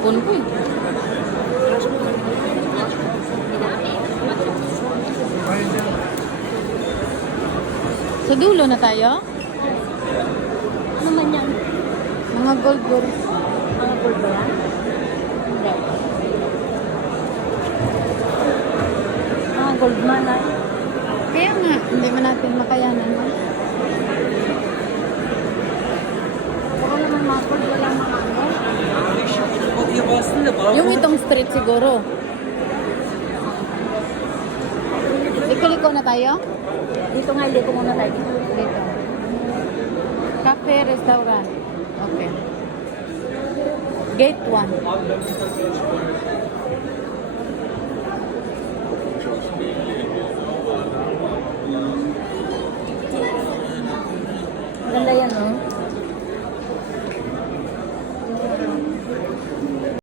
Puno ko eh. Sa dulo na tayo? Ano naman yan? Mga gold gold. Mga gold ba yan? Hindi. Mga gold man ay. Kaya nga, hindi man natin makayanan. Puro naman mga gold, walang mga ano. Yung itong street siguro. Liko-liko na tayo? Dito nga, dito muna tayo. Dito. Cafe, restaurant. Okay. Gate 1. Ganda